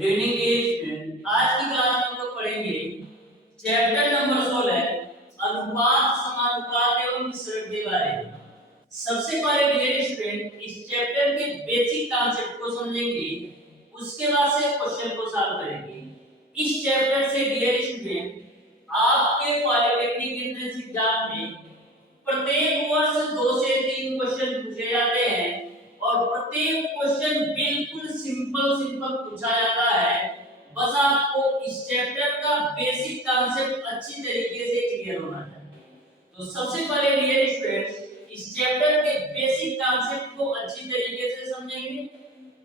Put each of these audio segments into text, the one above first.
Good evening student. आज की class में हम लोग पढ़ेंगे चैप्टर नंबर 16 अनुपात समानुपात एवं मिश्रण के बारे में। सबसे पहले डियर स्टूडेंट इस चैप्टर के बेसिक कॉन्सेप्ट को समझेंगे, उसके बाद से क्वेश्चन को सॉल्व करेंगे। इस चैप्टर से डियर स्टूडेंट आपके पॉलिटेक्निक एंट्रेंस एग्जाम में प्रत्येक वर्ष 2 से 3 क्वेश्चन पूछे जाते हैं और प्रत्येक क्वेश्चन बिल्कुल सिंपल पूछा जाता है। बस आपको इस चैप्टर का बेसिक कॉन्सेप्ट अच्छी तरीके से क्लियर होना चाहिए। तो सबसे पहले डियर स्टूडेंट्स इस चैप्टर के बेसिक कॉन्सेप्ट को अच्छी तरीके से समझेंगे,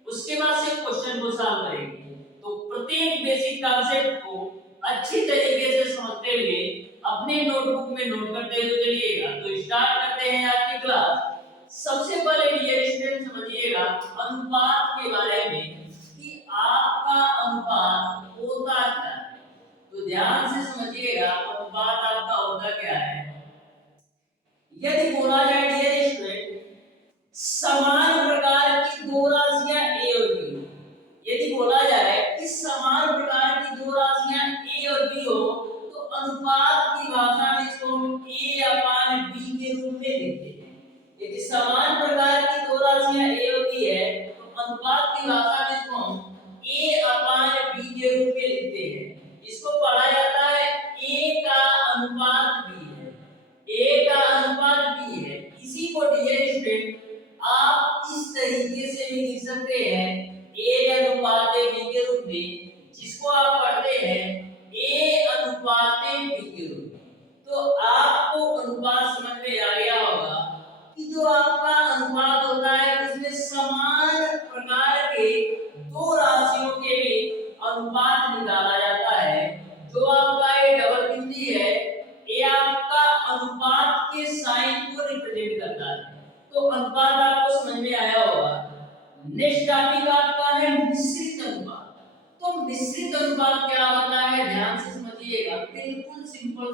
उसके बाद से क्वेश्चन को सॉल्व करेंगे। तो प्रत्येक बेसिक कॉन्सेप्ट को अच्छी तरीके से समझते हुए अपने नोटबुक में नोट करते हुए चलिएगा। तो स्टार्ट करते हैं आज की क्लास। सबसे पहले डियर स्टूडेंट समझिएगा अनुपात के बारे में कि आपका अनुपात होता क्या है। तो ध्यान से समझिएगा अनुपात आपका होता क्या है। यदि बोला जाए डियर स्टूडेंट समान प्रकार की दो राशियां a और b, यदि बोला जाए कि समान प्रकार की दो राशियां a और b हो तो अनुपात की भाषा में इसको a/b के रूप में लिखते हैं। यदि समान प्रकार की दो राशियां a और b है तो अनुपात की भाषा में इसको हम a/b के रूप में लिखते हैं। इसको पढ़ा जाता है a का अनुपात b है, a का अनुपात b है। इसी को डियर स्टूडेंट आप इस तरीके से भी लिख सकते हैं a अनुपात b के रूप में, जिसको आप पढ़ते हैं a अनुपात b के रूप में। तो आपको अनुपात समझ में आ गया होगा कि जो आपका अनुपात होता है उसमें समान प्रकार के दो राशियों के भी अनुपात निकाला जाता है। जो आपका ये डबल बिंदी है ये आपका अनुपात के साइन को रिप्रेजेंट करता है। तो अनुपात आपको समझ में आया होगा। नेक्स्ट टॉपिक आपका है मिश्रित अनुपात। तो मिश्रित अनुपात क्या होता है ध्यान से समझिएगा, बिल्कुल सिंपल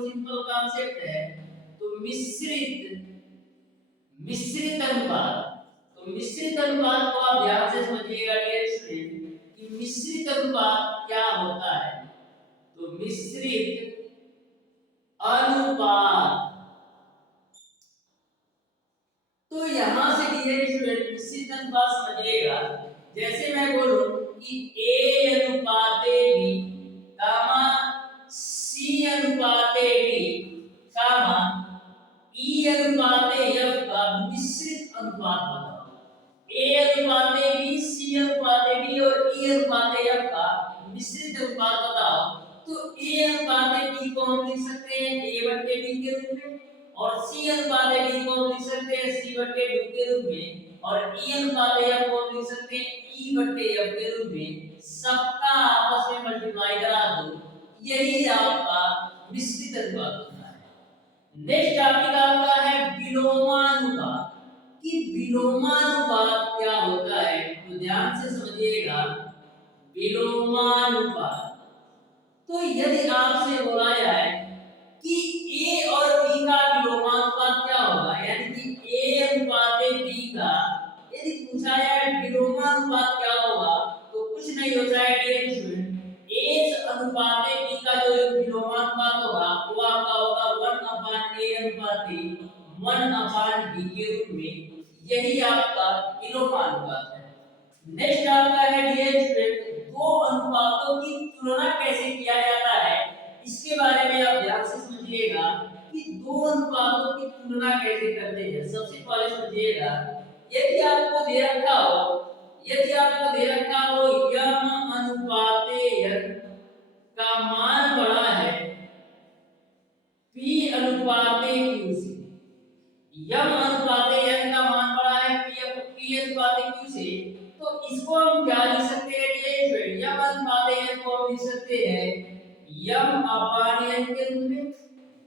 कॉन्सेप्ट है। तो मिश्रित अनुपात, तो मिश्रित अनुपात को आप ध्यान से समझिएगा डियर स्टूडेंट कि मिश्रित अनुपात क्या होता है। तो मिश्रित अनुपात, तो यहां से डियर स्टूडेंट मिश्रित अनुपात समझिएगा। जैसे मैं बोलूं कि a अनुपात b कामा c अनुपात d कामा e अनुपात f का मिश्रित अनुपात बताओ। a अनुपात b c अनुपात d और e अनुपात f का मिश्रित अनुपात बताओ। तो a अनुपात b को हम लिख सकते हैं a/d के रूप में और c अनुपात d को हम लिख सकते हैं c/d के रूप में और e अनुपात f को हम लिख सकते हैं e/f के रूप में। सबका आपस में मल्टीप्लाई करा दो, यही आपका मिश्रित अनुपात होता है। नेक्स्ट टॉपिक आपका है विलोमानुपात कि विलोमानुपात क्या होता है। तो ध्यान से समझिएगा विलोमानुपात। तो यदि आपसे बोला जाए कि a और b का विलोमानुपात क्या होगा, यानी कि a अनुपात b का यदि पूछा जाए विलोमानुपात क्या होगा तो कुछ नहीं होता है डियर स्टूडेंट, a अनुपात b का जो विलोमानुपात होगा वो आपका होगा 1/a अनुपात 1/b के रूप में। यही आपका विलोमानुपात है। नेक्स्ट आपका है डियर स्टूडेंट दो अनुपातों की तुलना कैसे किया जाता है, इसके बारे में आप ध्यान से समझिएगा कि दो अनुपातों की तुलना कैसे करते हैं। सबसे पहले समझिएगा यदि आपको दे रखा हो यम अनुपात n का मान बड़ा है p अनुपात q से, यम अनुपात n का मान बड़ा है p अनुपात q से, तो इसको हम क्या लिख सकते हैं ये यम अनुपात n को हम लिख सकते हैं यम अपान n के रूप में।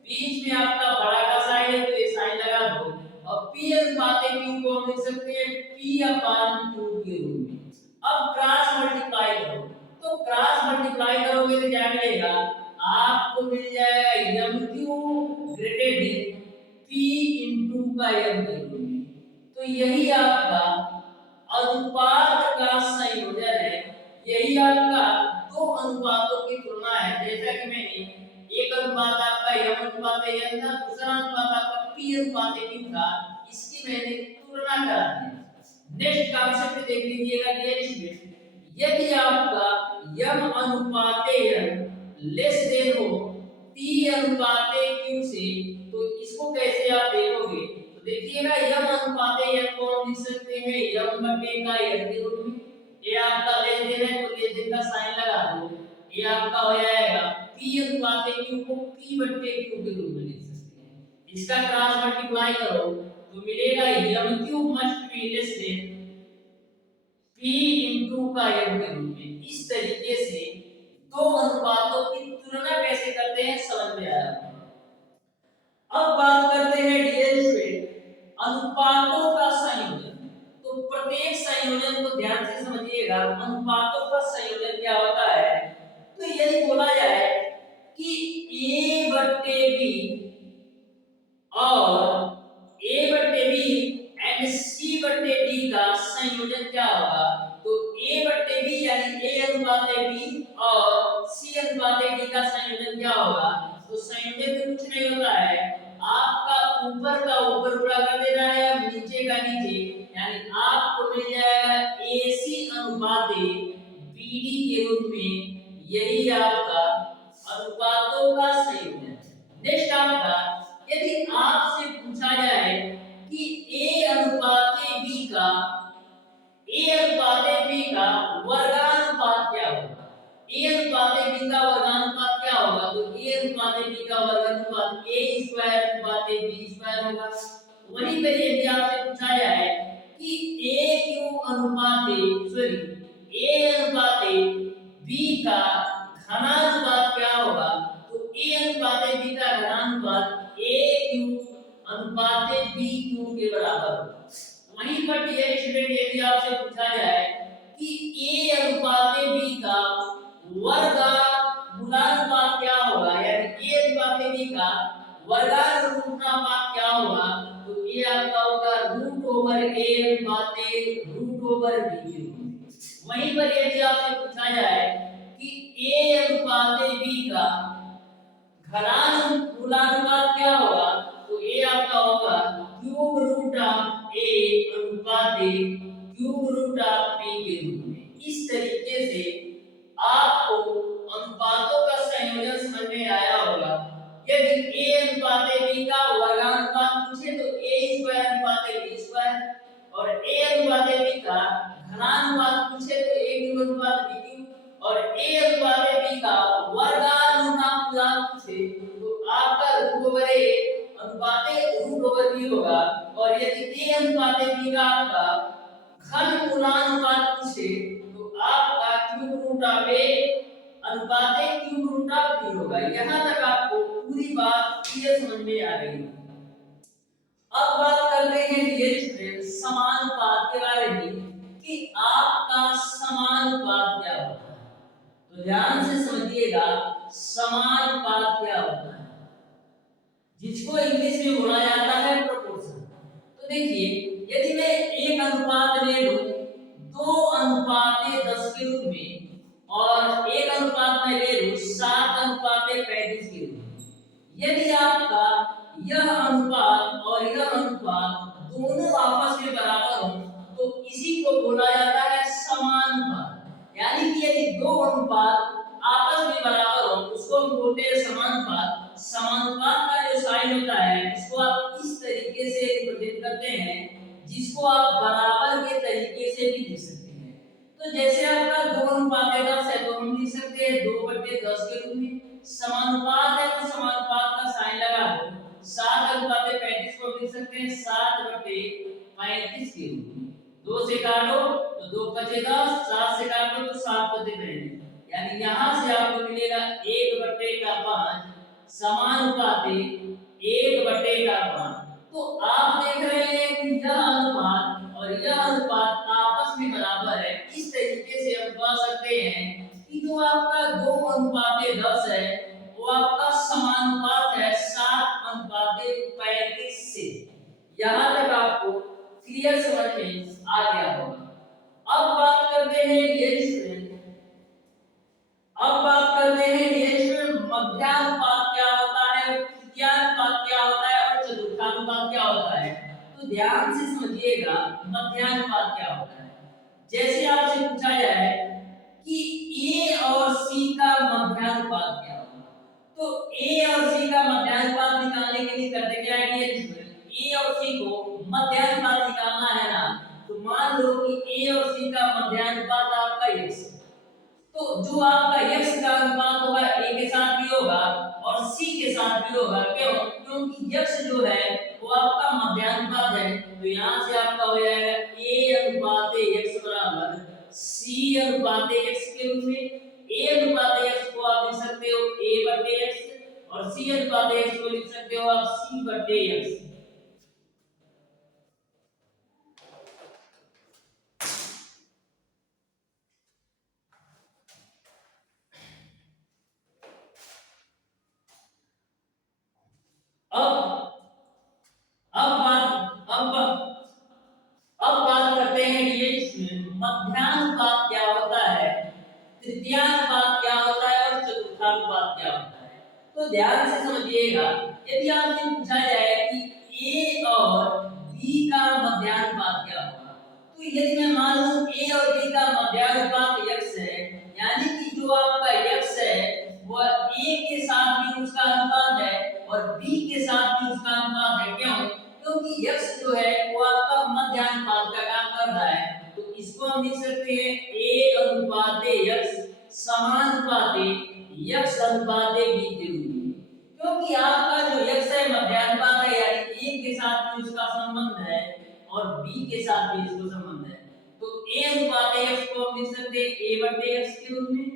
बीच में आपका बड़ा का साइन है तो ये साइन लगा दो और p अनुपात q को हम लिख सकते हैं p अपान q के रूप में। अब क्रॉस मल्टीप्लाई करो, तो क्रॉस मल्टीप्लाई करोगे तो क्या मिलेगा, आपको मिल जाएगा mq greater than p into का m के रूप में। तो यही आपका अनुपात का संयोजन है, यही आपका दो अनुपातों की तुलना है। जैसा कि मैंने एक अनुपात आपका यम अनुपात n था, दूसरा अनुपात आपका p अनुपात q था, इसकी मैंने तुलना करा दी। नेक्स्ट कॉन्सेप्ट देख लीजिएगा डियर स्टूडेंट, यदि आपका यम अनुपात n लेस देन हो p अनुपात q से, तो इसको कैसे आप देखोगे? तो देखिएगा यम अनुपात n को हम लिख सकते हैं यम बटे का n के रूप में। ये आपका लेन देन है तो लेन देन का साइन लगा दो, ये आपका हो जाएगा p अनुपात q को p बटे q के रूप में लिख सकते हैं। इसका क्रॉस मल्टीप्लाई करो तो मिलेगा m cube must be less than p into का m के रूप में। इस तरीके से दो अनुपातों की तुलना कैसे करते हैं समझ में आया। अब बात करते हैं डियर स्टूडेंट अनुपातों का संयोजन। तो प्रत्येक संयोजन को ध्यान से समझिएगा, अनुपातों का संयोजन क्या होता है। तो यदि बोला जाए कि a बटे b और a बटे b एंड c बटे d का संयोजन क्या होगा, तो a बटे b यानी a अनुपात b और c अनुपात d का संयोजन क्या होगा। तो संयोजन में कुछ नहीं होता है, आपका ऊपर का ऊपर गुणा कर देना है और नीचे का नीचे, यानी आपको मिल जाएगा AC अनुपात BD के रूप में। यही आपका अनुपातों का संयोजन। नेक्स्ट आपका यदि आपसे पूछा जाए कि A अनुपात B का वर्गानुपात क्या होगा, A अनुपात B का वर्गानुपात क्या होगा, तो A अनुपात B का वर्गानुपात A स्क्वायर अनुपात B स्क्वायर होगा। वहीं पर यदि आपसे पूछा जाए कि A अनुपात B का घनानुपात क्या होगा, तो A अनुपात B का घनानुपात AQ अनुपात BQ के बराबर होगा। वहीं पर डियर स्टूडेंट यदि आपसे पूछा जाए कि A अनुपात B का वर्गानुपात क्या होगा, यानी A अनुपात B का वर्गानुपात क्या होगा, तो ये आपका होगा रूट ओवर A अनुपात रूट ओवर B के रूप में। वहीं पर यदि आपसे पूछा जाए कि A अनुपात B का घनानुपात क्या होगा, तो ये आपका होगा क्यूब रूट ऑफ A अनुपात क्यूब रूट ऑफ B के रूप में। इस तरीके से आपको अनुपातों का संयोजन समझ में आया होगा। यदि A अनुपात B का वर्गानुपात पूछे तो A स्क्वायर अनुपात B स्क्वायर, और A अनुपात B का घनानुपात पूछे तो A क्यूब अनुपात B क्यूब, और A अनुपात B का वर्गानुपात पूछे तो आपका रूट ओवर A अनुपात रूट ओवर B होगा। और यदि A अनुपात B का आपका घनमूलानुपात पूछे तो आपका क्यूब रूट ऑफ A अनुपात क्यूब रूट ऑफ B होगा। यहां तक आपको पूरी बात क्लियर समझ में आ गई। अब बात करते हैं डियर स्टूडेंट समानुपात के बारे में कि आपका समानुपात क्या होता है। तो ध्यान से समझिएगा समानुपात क्या होता है, जिसको इंग्लिश में बोला जाता है प्रोपोर्शन। तो देखिए यदि मैं एक अनुपात ले लूं 2:10 के रूप में और एक अनुपात में ले लूं 7:35 के रूप में, यदि आपका यह अनुपात और यह अनुपात दोनों आपस में बराबर हो तो इसी को बोला जाता है समानुपात। यानी कि यदि दो अनुपात आपस में बराबर हो उसको हम बोलते हैं समानुपात। समानुपात का जो साइन होता है इसको आप इस तरीके से रिप्रेजेंट करते हैं, जिसको आप बराबर के तरीके से भी लिख सकते हैं। तो जैसे आपका 2:10 है तो हम लिख सकते हैं 2/10 के रूप में। समानुपात है तो समानुपात का साइन लगा दो। 7:35 को लिख सकते हैं 7/35 के रूप में। 2 से काटो तो 2 बचे 10, 7 से काटो तो 7 बचे 35, यानी यहां से आपको मिलेगा 1/5 समानुपात 1/5। तो आप देख रहे हैं कि यह अनुपात और यह अनुपात आपस में बराबर है। इस तरीके से हम कह सकते हैं कि जो आपका 2:10 है वो आपका समानुपात है 7:35 से। यहां तक आपको क्लियर समझ में आ गया होगा। अब बात करते हैं डियर स्टूडेंट ध्यान से समझिएगा मध्यानुपात क्या होता है। जैसे आपसे पूछा जाए कि ए और सी का मध्यानुपात क्या होगा, तो ए और सी का मध्यानुपात निकालने के लिए करते क्या है कि ए और सी को मध्यानुपात निकालना है ना, तो मान लो कि ए और सी का मध्यानुपात आपका x, तो जो आपका x का अनुपात होगा a के साथ भी होगा और c के साथ भी होगा। क्यों? क्योंकि x जो है वो आपका मध्यानुपात है, तो यहाँ से आपका हो जाएगा a अनुपात x बराबर c अनुपात x के रूप में। a अनुपात x को आप लिख सकते हो a बटे x और c अनुपात x को लिख सकते हो आप c बटे x। अब बात करते हैं कि ये मध्यानुपात क्या होता है, तृतीयानुपात क्या होता है और चतुर्थानुपात क्या होता है। तो ध्यान से समझिएगा, यदि आपसे पूछा जाए कि a और b का मध्यानुपात क्या होगा, तो यदि मैं मान लूं a और b का मध्यानुपात x है, यानी कि जो आपका x है वह a के साथ भी उसका अनुपात है और b के साथ भी उसका अनुपात है। क्यों? क्योंकि x जो है वो आपका मध्यानुपात का काम कर रहा है, तो इसको हम लिख सकते हैं a अनुपात x समानुपात x अनुपात b के रूप में। क्योंकि आपका जो x है मध्यानुपात है, यानी a के साथ भी उसका संबंध है और b के साथ भी इसको संबंध है, तो a अनुपात x को हम लिख सकते हैं a बटे x के रूप में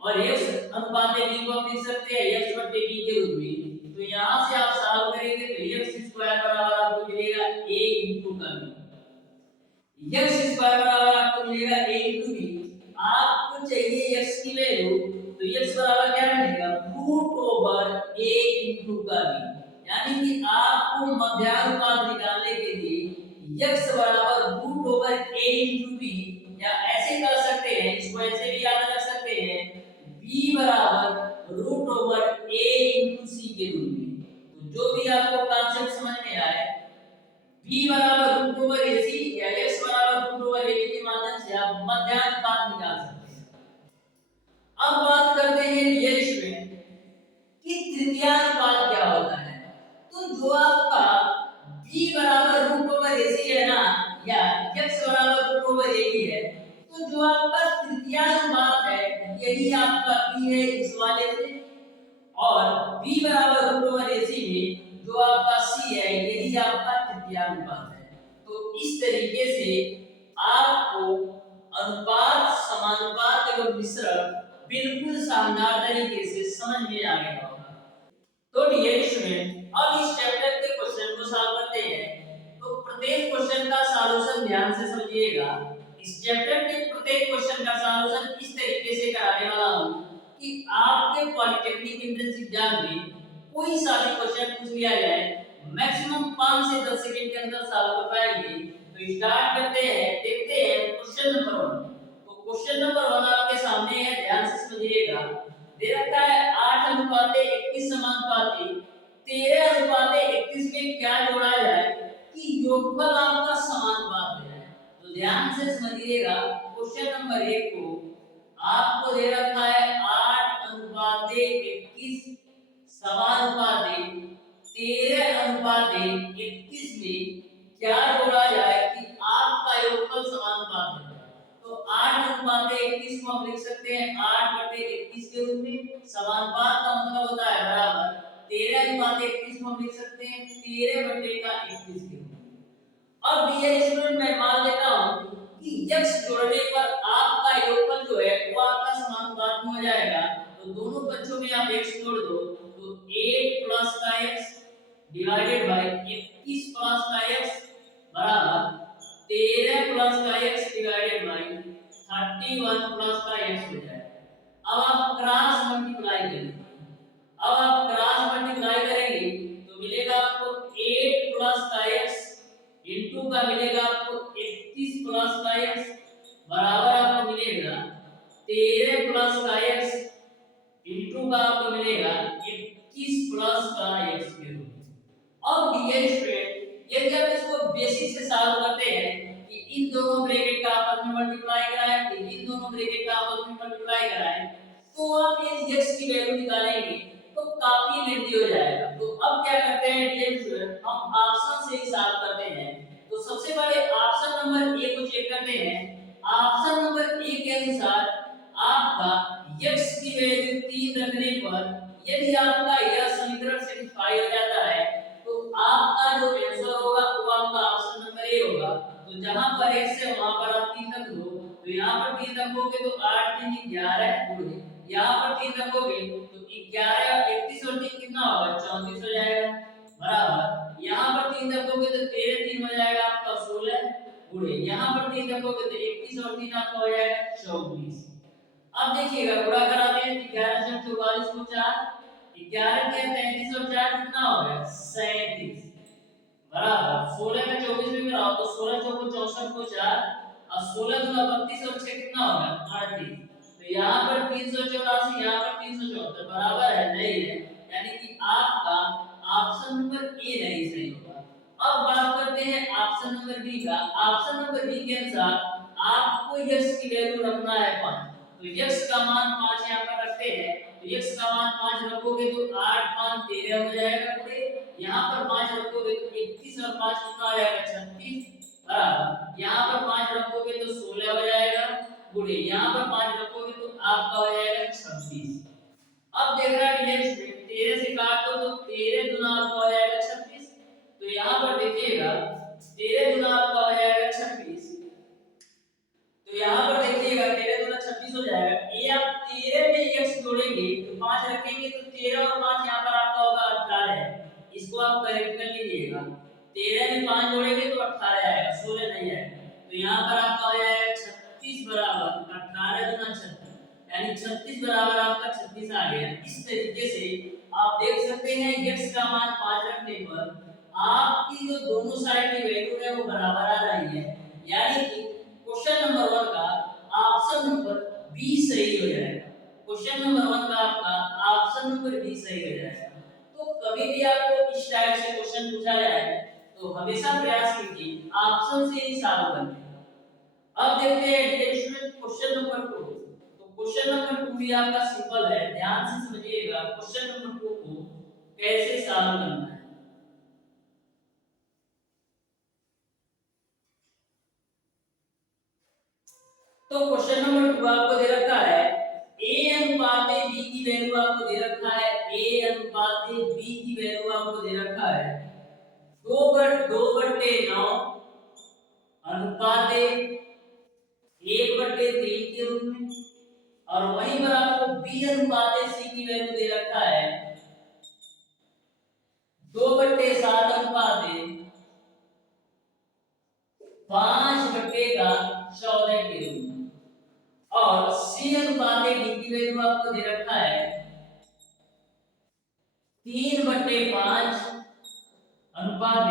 और x अनुपात b को हम लिख सकते हैं x बटे b के रूप में। तो यहाँ से आप सॉल्व करेंगे तो x स्क्वायर बराबर आपको मिलेगा a into का b। x स्क्वायर बराबर आपको मिलेगा a into b। आपको चाहिए x की वैल्यू, तो x बराबर क्या मिलेगा रूट ओवर a into का b। यानी कि आपको मध्यानुपात निकालने के लिए x बराबर root over a into b, या ऐसे कर सकते हैं, इसको ऐसे भी याद रख सकते हैं b बराबर root over a into c के रूप में। तो जो भी आपको कॉन्सेप्ट समझ में आए, b बराबर रूट ओवर ac या x बराबर रूट ओवर ab के माध्यम से आप मध्यानुपात निकाल सकते हैं। अब बात करते हैं डियर स्टूडेंट कि तृतीयानुपात क्या होता है। तो जो आपका b बराबर रूट ओवर ac है ना, या x बराबर रूट ओवर ab है, तो जो आपका तृतीयानुपात है यही आपका b है इस वाले से, और b बराबर रूट ओवर ac में जो आपका c है यही आपका तृतीयानुपात है। तो इस तरीके से आपको अनुपात, समानुपात एवं मिश्रण बिल्कुल शानदार तरीके से समझ में आ गया होगा। तो डियर स्टूडेंट, अब इस चैप्टर के क्वेश्चन को सॉल्व करते हैं। तो प्रत्येक क्वेश्चन का सॉल्यूशन ध्यान से समझिएगा। इस चैप्टर के प्रत्येक क्वेश्चन का सॉल्यूशन इस तरीके से कराने वाला हूं कि आपके पॉलिटेक्निक एंट्रेंस एग्जाम में कोई सा भी क्वेश्चन पूछ लिया जाए, मैक्सिमम 5 से 10 सेकंड के अंदर सॉल्व कर पाएंगे। तो स्टार्ट करते हैं, देखते हैं क्वेश्चन नंबर 1। तो क्वेश्चन नंबर 1 आपके सामने है, ध्यान से समझिएगा। दे रखा है 8 अनुपात 21 समानुपात 13 अनुपात 31 में क्या जोड़ा जाए कि योगफल आपका समानुपात हो जाए। तो ध्यान से समझिएगा, क्वेश्चन नंबर 1 को आपको दे रखा है 8 अनुपात 21 समानुपात 13 अनुपात 31 में क्या जोड़ा जाए कि आपका योगफल समानुपात हो जाए। तो 8 अनुपात 21 को हम लिख सकते हैं 8 बटे 21 के रूप में। समानुपात का मतलब होता है बराबर। 13 अनुपात 21 को हम लिख सकते हैं 13 बटे का 21 के रूप में। अब डियर स्टूडेंट, मैं मान लेता हूं कि x जोड़ने पर आपका योगफल जो है वो आपका समानुपात में हो जाएगा। तो दोनों पक्षों में आप x जोड़ दो, तो 8 प्लस का x डिवाइडेड बाय 21 प्लस का x बराबर 13 प्लस का x डिवाइडेड बाय 31 प्लस का x हो जाएगा। अब आप क्रॉस मल्टीप्लाई करेंगे, अब आप क्रॉस मल्टीप्लाई करेंगे तो मिलेगा आपको 8 प्लस का x इनटू का मिलेगा आपको 31 प्लस का x बराबर आपको मिलेगा 13 प्लस का x इनटू का आपको मिलेगा 21 प्लस का x के रूप में। अब डियर स्टूडेंट, यदि आप इसको बेसिक से सॉल्व करते हैं कि इन दोनों ब्रैकेट का आपस में मल्टीप्लाई कराएं, फिर इन दोनों ब्रैकेट का आपस में मल्टीप्लाई कराएं, तो आप इस x की वैल्यू निकालेंगे तो काफी लेंथी हो जाएगा। तो अब क्या करते हैं डियर स्टूडेंट, हम ऑप्शन से ही सॉल्व करते हैं। तो सबसे पहले ऑप्शन नंबर ए को चेक करते हैं। ऑप्शन नंबर ए के अनुसार आपका x की वैल्यू 3 रखने पर यदि आपका यह समीकरण सेटिस्फाई हो जाता है तो आपका जो आंसर होगा वो आपका ऑप्शन नंबर ए होगा। तो जहां पर x है वहां पर आप 3 रख दो, तो यहां पर 3 रखोगे तो 8 3 11 गुणे यहां पर 3 रखोगे तो 11 31 और 3 कितना होगा 34 हो जाएगा, बराबर यहां पर 3 रखोगे तो 13 3 हो जाएगा आपका 16 गुणे यहां पर 3 रखोगे तो 31 और 3 आपका हो जाएगा 24। अब देखिएगा गुणा कराते हैं 11 से 44 को 4 11 के 33 और 4 कितना हो गया 37 बराबर 16 में 24 में मिलाओ तो 16 चौको 64 को 4 और 16 दूना 32 और 6 कितना हो गया 38। तो यहाँ पर 384 यहाँ पर 374 बराबर है नहीं है, यानी कि आपका ऑप्शन नंबर ए नहीं सही होगा। अब बात करते हैं ऑप्शन नंबर बी का। ऑप्शन नंबर बी के अनुसार आपको x की वैल्यू रखना है 5, तो x का मान 5 यहाँ पर रखते हैं। तो x का मान 5 रखोगे तो 8 5 13 हो जाएगा पूरे, यहाँ पर 5 रखोगे तो 31 और 5 कितना हो जाएगा 36 बराबर यहाँ पर 5 रखोगे तो 16 हो जाएगा गुणे यहाँ पर 5 रखोगे तो आपका हो जाएगा 26। अब देख रहा है ये 13 से काट दो तो 13 गुना आपका हो जाएगा 26। तो यहाँ पर देखिएगा 13 गुना आपका हो जाएगा 26। तो यहाँ पर देखिएगा 13 गुना 26 हो जाएगा। ये आप 13 में x जोड़ेंगे तो 5 रखेंगे तो 13 और 5 यहाँ पर आपका होगा 18। इसको आप करेक्ट कर लीजिएगा। 13 में 5 जोड़ेंगे तो 18 आएगा 16 नहीं आएगा। तो यहाँ पर आपका हो जाएगा 36 बराबर 18 गुना 36 यानी 36 बराबर आपका 36 आ गया। इस तरीके से आप देख सकते हैं x का मान 5 रखने पर आपकी जो दोनों साइड की वैल्यू है वो बराबर आ रही है, यानी कि क्वेश्चन नंबर 1 का ऑप्शन नंबर बी सही हो जाएगा। क्वेश्चन नंबर 1 का आपका ऑप्शन नंबर बी सही हो जाएगा। तो कभी भी आपको इस टाइप से क्वेश्चन पूछा जाए तो हमेशा प्रयास कीजिए ऑप्शन से ही सॉल्व करने का। अब देखते हैं एडिशनल क्वेश्चन नंबर 2। तो क्वेश्चन नंबर 2 भी आपका सिंपल है, ध्यान से समझिएगा क्वेश्चन नंबर 2 को कैसे सॉल्व करना है। तो क्वेश्चन नंबर 2 आपको दे रखा है a अनुपात b की वैल्यू आपको दे रखा है, a अनुपात b की वैल्यू आपको दे रखा है 2/9 अनुपात 1/3 के रूप में, और वहीं पर आपको b अनुपात c की वैल्यू दे रखा है 2/7 अनुपात 5/14 के रूप में, और c अनुपात d की वैल्यू आपको दे रखा है 3/5 अनुपात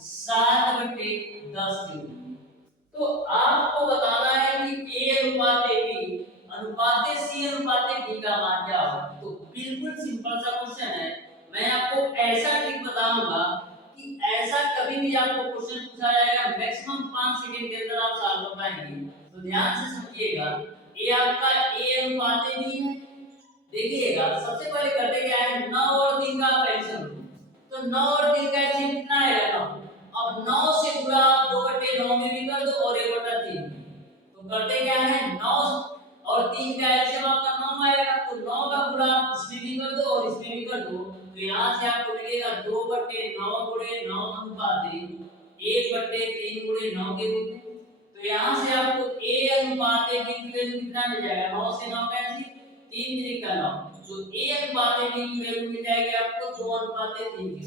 7/10 के रूप में। तो आपको बताना है कि a अनुपात b अनुपात c अनुपात d का मान क्या होगा। तो बिल्कुल सिंपल सा क्वेश्चन है, मैं आपको ऐसा ट्रिक बताऊंगा कि ऐसा कभी भी आपको क्वेश्चन पूछा जाएगा मैक्सिमम 5 सेकंड के अंदर आप सॉल्व कर पाएंगे। तो ध्यान से समझिएगा ये आपका a अनुपात b है। देखिएगा सबसे पहले करते क्या है 9 और 3 का आप एडिशन करो, तो 9 और 3 का एडिशन कितना आएगा 9। अब 9 से गुणा आप 2/9 में भी कर दो और 1/3 में। तो करते क्या है 9 और 3 का एलसीएम आपका 9 आएगा, तो 9 का गुणा आप इसमें भी कर दो और इसमें भी कर दो, तो यहां से आपको मिलेगा 2/9 गुणे 9 अनुपात 1/3 गुणे 9 के रूप में। तो यहां से आपको a अनुपात b की वैल्यू कितना मिल जाएगा 9 से 9 कैंसिल 3 3 का 9, तो a अनुपात b की वैल्यू मिल जाएगी आपको 2/3 के रूप में।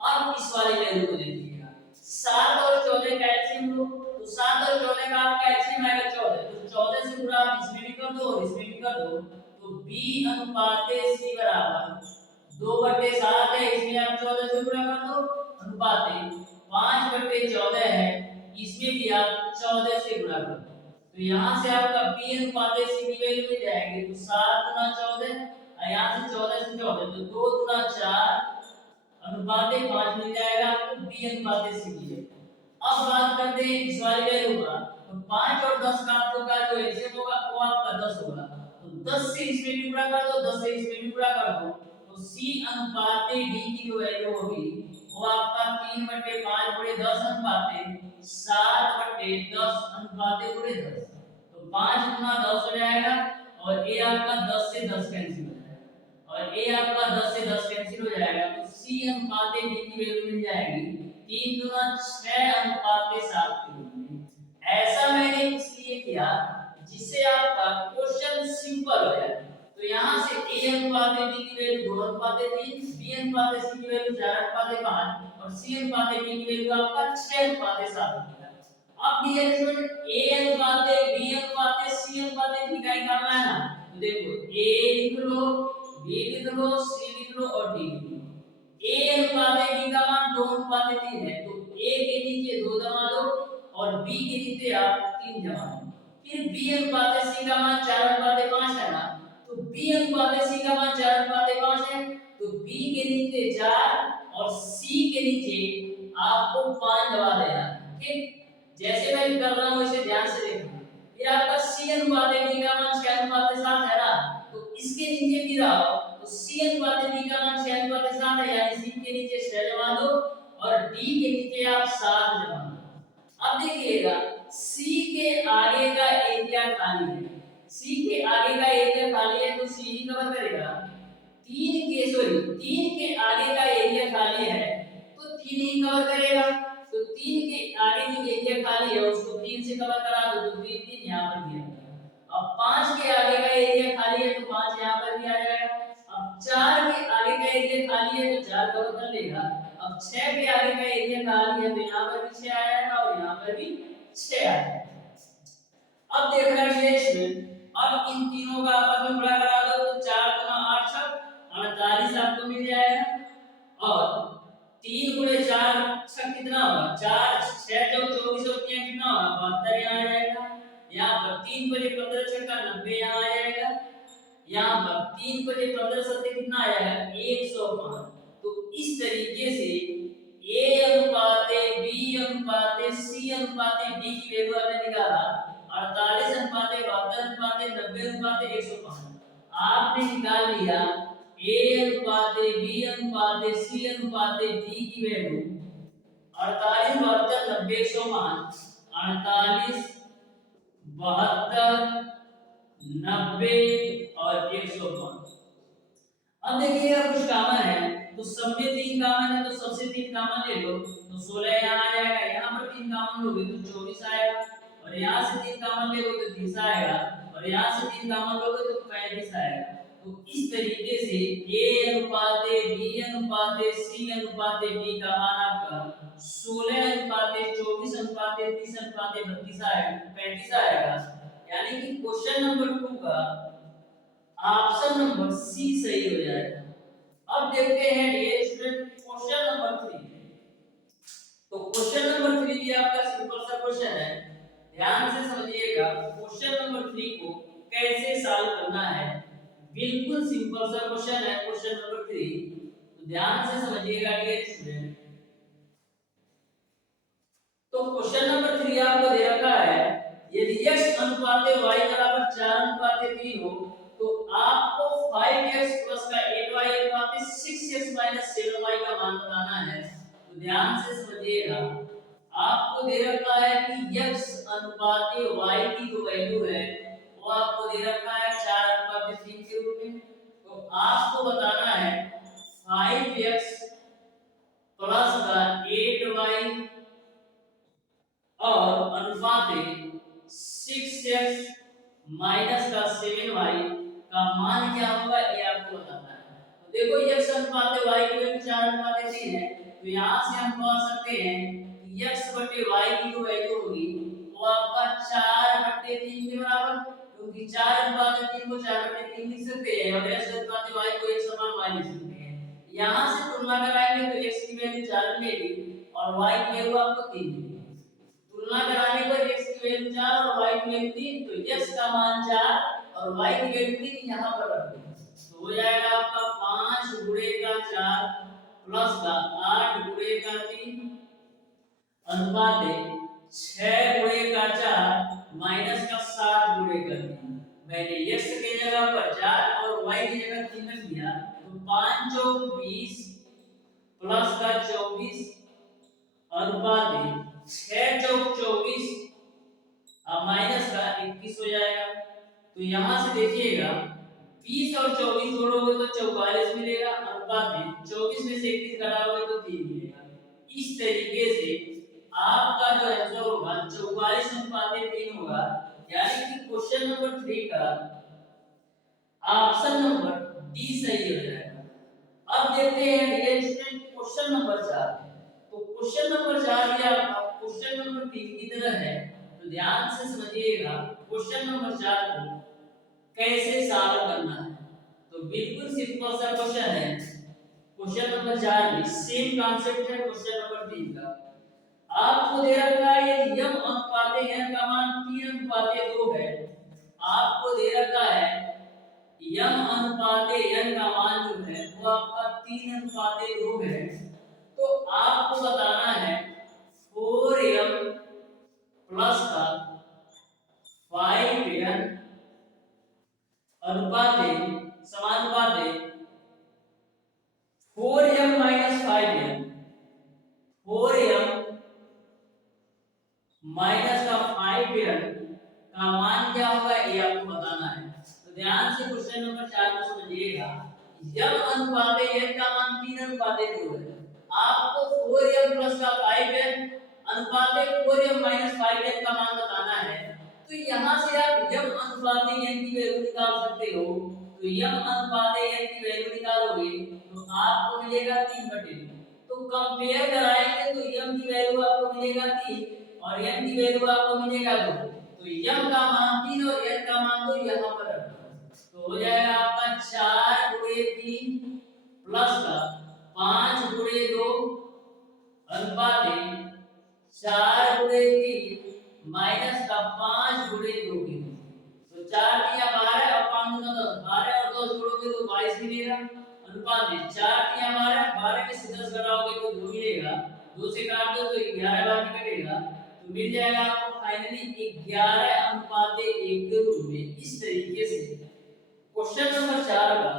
अब इस वाली वैल्यू को देखिएगा 7 और 14 का एलसीएम लो, तो 7 और 14 का आपका एलसीएम आएगा 14, तो 14 से गुणा आप इसमें भी कर दो और इसमें भी कर दो, तो b अनुपात c बराबर 2/7 है, इसमें आप 14 से गुणा कर दो अनुपात 5/14 है, इसमें भी आप 14 से गुणा कर दो, तो यहां से आपका b अनुपात c की वैल्यू मिल जाएगी। तो 7 गुना 14 और यहां से 14 से 14 तो 2 गुना 4 अनुपात 5 मिल जाएगा आपको b अनुपात c की वैल्यू। अब बात करते हैं इस वाली वैल्यू का, तो 5 और 10 का आप लोग का जो एलसीएम होगा वो आपका 10 होगा, तो 10 से इसमें भी गुणा कर दो, 10 से इसमें भी गुणा कर दो, तो c अनुपात d की जो वैल्यू होगी वो आपका 3/5 गुणे 10 अनुपात 7/10 अनुपात गुणे 10, तो 5 गुना 10 हो जाएगा और ये आपका 10 से 10 कैंसिल हो जाएगा, और ये आपका 10 से 10 कैंसिल हो जाएगा, तो c अनुपात d की वैल्यू मिल जाएगी 3 गुना 6 अनुपात 7 की वैल्यू। ऐसा मैंने इसलिए किया जिससे आपका क्वेश्चन सिंपल हो जाए। तो यहाँ से a अनुपात b की वैल्यू 2 अनुपात 3, b अनुपात c की वैल्यू 4 अनुपात 5 और c अनुपात d की वैल्यू आपका 6 अनुपात 7 होगा। अब डियर स्टूडेंट a अनुपात b अनुपात c अनुपात d का निकालना है ना, तो देखो a लिख लो, b लिख लो, c लिख लो और d लिख लो। a अनुपात b का मान 2 अनुपात 3 है, तो a के नीचे 2 जमा दो और b के नीचे आप 3 जमा दो। फिर b अनुपात c का मान 4 अनुपात 5 है ना, तो b अनुपात c का मान 4 अनुपात 5 है, तो b के नीचे 4 और c के नीचे आपको 5 दबा देना। ठीक, जैसे मैं कर रहा हूं इसे ध्यान से देखना। फिर आपका c अनुपात b का मान 6 अनुपात 7 है ना, तो इसके नीचे भी रहो, तो c अनुपात b का मान 6 अनुपात 7 है, यानी c के नीचे 6 जमा दो और d के नीचे आप 7 जमा दो। अब देखिएगा C के आगे का एरिया खाली है, C के आगे का एरिया खाली है तो C ही कवर करेगा। 3 के आगे का एरिया खाली है तो 3 ही कवर करेगा, तो 3 के आगे जो एरिया खाली है उसको 3 से कवर करा दो, तो 3 यहाँ पर दिया गया। अब 5 के आगे का एरिया खाली है तो 5 यहाँ पर भी आ जाएगा। अब 4 के आगे का एरिया खाली है तो 4 कवर कर लेगा। अब 6 के आगे का एरिया खाली है तो यहाँ पर भी 6 आ जाएगा और यहाँ पर भी 6 आ जाएगा। अब देखना है इसमें, अब इन तीनों का आपस में गुणा करा दो, तो 4 गुना 8 छक 48 आपको मिल जाएगा और 3 गुणे 4 छक कितना होगा, 4 6 जो 24 होती है कितना होगा 72 यहाँ आ जाएगा। यहाँ पर 3 बजे 15 छक्का 90 यहाँ आ जाएगा। यहाँ पर 3 बजे 15 सत्ते कितना आ जाएगा 105। तो इस तरीके से a अनुपात b अनुपात c अनुपात d की वैल्यू आपने निकाला 48 अनुपात 72 अनुपात 90 अनुपात 105। आपने निकाल लिया a अनुपात b अनुपात c अनुपात d की वैल्यू 48 72 90 105, 48 72 90 और 105। अब देखिएगा कुछ कॉमन है, तो सब में 3 कॉमन है तो सबसे 3 कॉमन ले लो, तो 16 यहाँ आ जाएगा। यहाँ पर 3 कॉमन लोगे तो 24 आएगा और यहाँ से 3 कॉमन लोगे तो 30 आएगा और यहाँ से 3 कॉमन लोगे तो 35 आएगा। तो इस तरीके से a अनुपात b अनुपात c अनुपात d का मान आपका 16 अनुपात 24 अनुपात 30 अनुपात 32 आएगा 35 आएगा। यानी कि क्वेश्चन नंबर 2 का ऑप्शन नंबर सी सही हो जाएगा। अब देखते हैं डियर स्टूडेंट क्वेश्चन नंबर 3। तो क्वेश्चन नंबर 3 भी आपका सिंपल सा क्वेश्चन है, ध्यान से समझिएगा। क्वेश्चन नंबर 3 को कैसे सॉल्व करना है, बिल्कुल सिंपल सा क्वेश्चन है क्वेश्चन नंबर 3, तो ध्यान से समझिएगा डियर स्टूडेंट। तो क्वेश्चन नंबर 3 आपको दे रखा है, यदि x अनुपात y बराबर 4 अनुपात 3 हो तो आपको 5x प्लस का 8y अनुपात 6x माइनस 7y का मान बताना है। तो ध्यान से समझिएगा, आपको दे रखा है कि x अनुपात y की जो वैल्यू है वो आपको दे रखा है 4 अनुपात 3 के रूप में। तो आपको बताना है 5x प्लस का 8y और अनुपात 6x माइनस का 7y का मान क्या होगा ये आपको बताना है। तो देखो x अनुपात y की वैल्यू 4 अनुपात 3 है, तो यहाँ से हम कह सकते हैं कि x बटे y की जो वैल्यू होगी वो आपका 4 बटे 3 के बराबर, क्योंकि 4 अनुपात 3 को 4 बटे 3 लिख सकते हैं और x अनुपात y को एक समान y लिख सकते हैं। यहाँ से तुलना कराएंगे तो x की वैल्यू 4 मिलेगी और y की वैल्यू आपको 3 मिलेगी। तुलना कराने पर x की वैल्यू 4 और y की वैल्यू 3, तो x का मान 4 और y की वैल्यू 3 यहाँ पर रख दो, तो हो जाएगा आपका 5 गुणे का 4 प्लस का 8 गुणे का 3 अनुपात 6 गुणे का 4 माइनस का 7 गुणे का 3। मैंने x की जगह पर 4 और y की जगह 3 रख दिया, तो 5 चौक 20 प्लस का 24 अनुपात 6 चौक 24 अब माइनस का 21 हो जाएगा। तो यहां से देखिएगा 20 और 24 जोड़ोगे तो 44 मिलेगा, अनुपात 24 में से 21 घटाओगे तो 3 मिलेगा। इस तरीके से आपका जो आंसर होगा 44:3 होगा, यानी कि क्वेश्चन नंबर 3 का ऑप्शन नंबर डी सही हो जाएगा। अब देखते हैं डियर स्टूडेंट क्वेश्चन नंबर 4। तो क्वेश्चन नंबर 4 भी आपका क्वेश्चन नंबर 3 की तरह है, तो ध्यान से समझिएगा क्वेश्चन नंबर 4 को कैसे सॉल्व करना है। तो बिल्कुल सिंपल सा क्वेश्चन है। क्वेश्चन नंबर 4 में सेम कांसेप्ट है क्वेश्चन नंबर 3 का। आपको दे रखा है ये यम अनुपात n का मान 3:2 है। आपको दे रखा है यम अनुपात n का मान जो है वो आपका 3:2 है। तो आपको बताना है 4m प्लस का 5n अनुपात समानुपात 4m minus 5n 4m minus का 5n का मान क्या होगा ये आपको बताना है। तो ध्यान से क्वेश्चन नंबर 4 को समझिएगा। जब अनुपात n का मान 3:2 है, आपको 4m प्लस का 5n अनुपात 4m माइनस 5n का मान बताना है। तो यहां से आप जब अनुपात n की वैल्यू निकाल सकते हो। तो यम अनुपात n की वैल्यू निकालोगे तो आपको मिलेगा 3/2। तो कंपेयर कराएंगे तो यम की वैल्यू आपको मिलेगा 3 और n की वैल्यू आपको मिलेगा 2। तो यम का मान 3 और n का मान 2 यहां पर रखो, तो हो जाएगा आपका 4 गुणे 3 प्लस का 5 गुणे 2 अनुपात 4 गुणे 3 माइनस का 5 गुणे 2 के। तो 4 दिया 12 और 5 दूना 10, 12 और 10 जोड़ोगे तो 22 मिलेगा, अनुपात 4 दिया 12, 12 में से 10 घटाओगे तो 2 मिलेगा, 2 से काट दो तो 11 बार निकलेगा, तो मिल जाएगा आपको फाइनली 11:1 के रूप में। इस तरीके से क्वेश्चन नंबर 4 का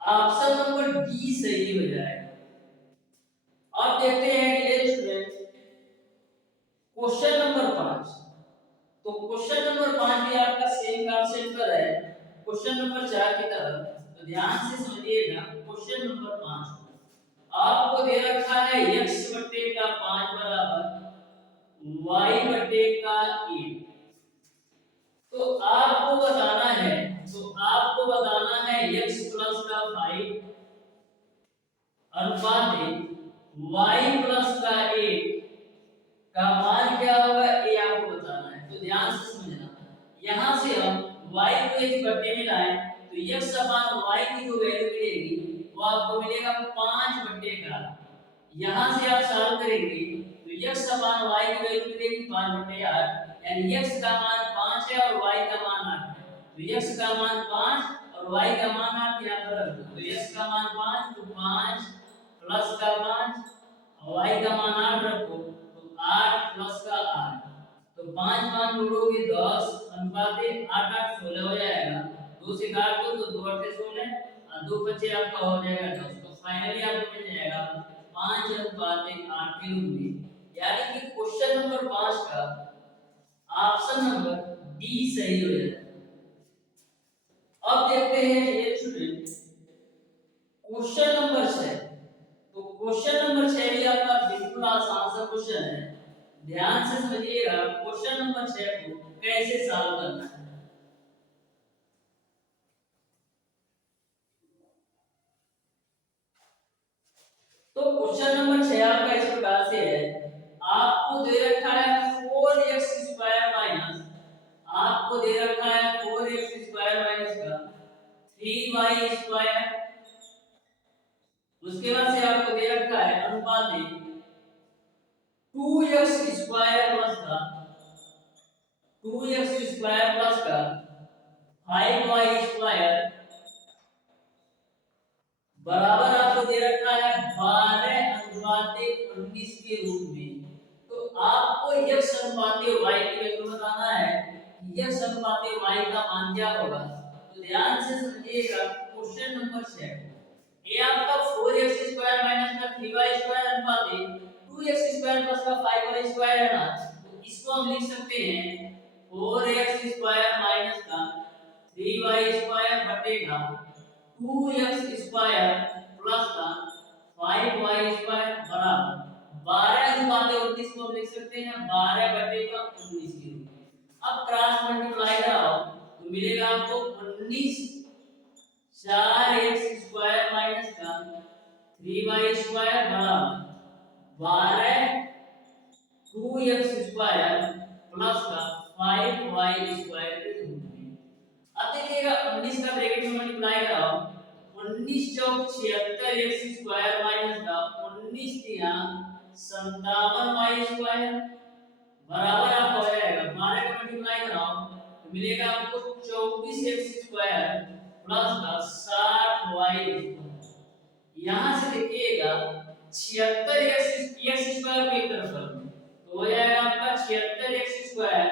ऑप्शन नंबर डी सही हो जाएगा। अब देखते हैं डियर स्टूडेंट क्वेश्चन नंबर 5। तो क्वेश्चन नंबर 5 भी आपका सेम कांसेप्ट पर है क्वेश्चन नंबर 4 की तरह। तो ध्यान से समझिएगा क्वेश्चन नंबर 5 आपको दे रखा है x बटे का 5 बराबर y बटे का 8। तो आपको बताना है x प्लस का 5 अनुपात y प्लस का 8 का मान क्या होगा ये आपको बताना है। तो ध्यान से समझना, यहां से हम y को यदि बट्टे में लाएं तो x अपान y की जो वैल्यू मिलेगी वो आपको मिलेगा 5 बट्टे का। यहां से आप सॉल्व करेंगे तो x अपान y की वैल्यू मिलेगी 5 बट्टे 8, यानी x का मान 5 है और y का मान 8 है। तो x का मान 5 और y का मान 8 यहां पर रख दो। तो x का मान 5 तो 5 प्लस का 5 और y का मान 8 रखो, 8 प्लस का 8, तो 5 5 जोड़ोगे 10 अनुपात 8 8 16 हो जाएगा, 2 से काट दो तो 2 8 16 और 2 बचे आपका हो जाएगा 10। तो फाइनली आपको मिल जाएगा 5:8 के रूप में, यानी कि क्वेश्चन नंबर 5 का ऑप्शन नंबर डी सही हो जाएगा। अब देखते हैं ये स्टूडेंट क्वेश्चन नंबर 6। तो क्वेश्चन नंबर 6 भी आपका बिल्कुल आसान सा क्वेश्चन है। ध्यान से समझिएगा क्वेश्चन नंबर 6 को कैसे सॉल्व करना है। तो क्वेश्चन नंबर 6 आपका इस प्रकार से है। आपको दे रखा है 4x² माइनस, आपको दे रखा है 4x² माइनस का 3y²। उसके बाद से आपको दे रखा है अनुपात 2x² प्लस का 5y² बराबर आपको दे रखा रूप में। तो आपको x अनुपाते y की वैल्यू बताना है कि x अनुपाते y का मान क्या होगा। तो ध्यान से समझिएगा क्वेश्चन नंबर 6 ये आपका 4x स्क्वायर माइनस का 3y square अनुपाते 2x square plus का 5y स्क्वायर है ना, तो इसको हम लिख सकते हैं 4x स्क्वायर माइनस का 3y square बटेगा 2x square plus का 5y स्क्वायर बराबर 12 अनुपाते 29 को हम लिख सकते हैं 12 बटेगा 19 के रूप में। अब क्रॉस मल्टीप्लाई कराओ तो मिलेगा आपको 19 4x स्क्वायर माइनस का 3y स्क्वायर बराबर 12 2x स्क्वायर प्लस का 5y स्क्वायर के रूप में। अब देखिएगा 19 का ब्रैकेट में मल्टीप्लाई कराओ 19 चौक 76 x स्क्वायर माइनस का 19 तिया 57 y स्क्वायर बराबर आपका हो जाएगा 12 का मल्टीप्लाई कराओ तो मिलेगा आपको 24 x स्क्वायर प्लस का 60 y स्क्वायर। यहाँ से देखिएगा 76 x स्क्वायर को एक तरफ कर दो तो हो जाएगा आपका 76 x स्क्वायर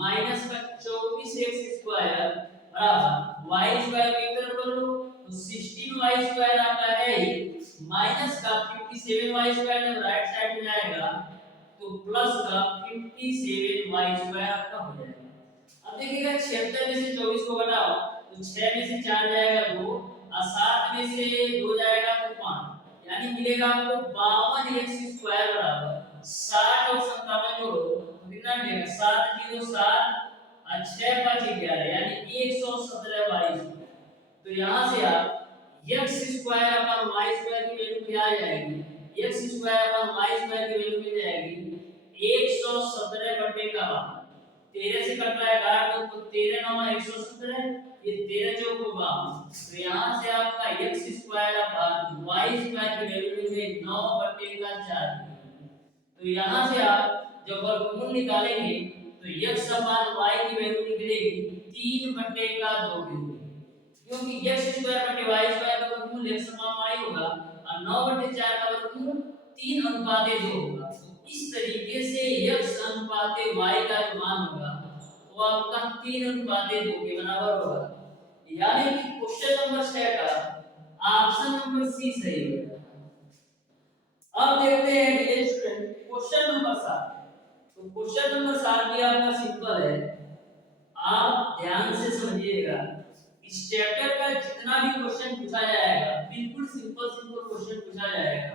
माइनस का 24 x स्क्वायर बराबर y स्क्वायर को एक तरफ कर लो तो 16 y स्क्वायर आपका है ही माइनस का 57 y स्क्वायर जब राइट साइड में जाएगा तो प्लस का 57 y स्क्वायर आपका हो जाएगा। अब देखिएगा 76 में से 24 को घटाओ तो 6 में से 4 जाएगा 2 और 7 में से 2 जाएगा तो 5 यानी मिलेगा आपको 52 x स्क्वायर बराबर 60 और 57 जोड़ो तो कितना मिलेगा 7 0 7 और 6 5 11 यानी 117 y स्क्वायर। तो यहाँ से आप x square upon y square की वैल्यू क्या आ जाएगी x square upon y square की वैल्यू मिल जाएगी 117 बटे का 13 से कट रहा है काट तो 13 9 117 ये 13 चौक को 52 तो यहाँ से आपका x square upon y square की वैल्यू मिल गई 9 बटे का 4। तो यहाँ से आप जब वर्गमूल निकालेंगे तो x अपन y की वैल्यू निकलेगी 3 बटे का 2 के रूप में क्योंकि x स्क्वायर बटे y स्क्वायर का वर्गमूल x समान y होगा और 9 बटे 4 का वर्गमूल 3 अनुपाते 2 होगा। तो इस तरीके से x अनुपाते y का जो मान होगा वो आपका 3 अनुपाते 2 के बराबर होगा। यानी कि क्वेश्चन नंबर 6 का ऑप्शन नंबर सी सही होगा। अब देखते हैं डियर स्टूडेंट क्वेश्चन नंबर 7। तो क्वेश्चन नंबर 7 भी आपका सिंपल है, आप ध्यान से समझिएगा। इस चैप्टर का जितना भी क्वेश्चन पूछा जाएगा बिल्कुल सिंपल क्वेश्चन पूछा जाएगा,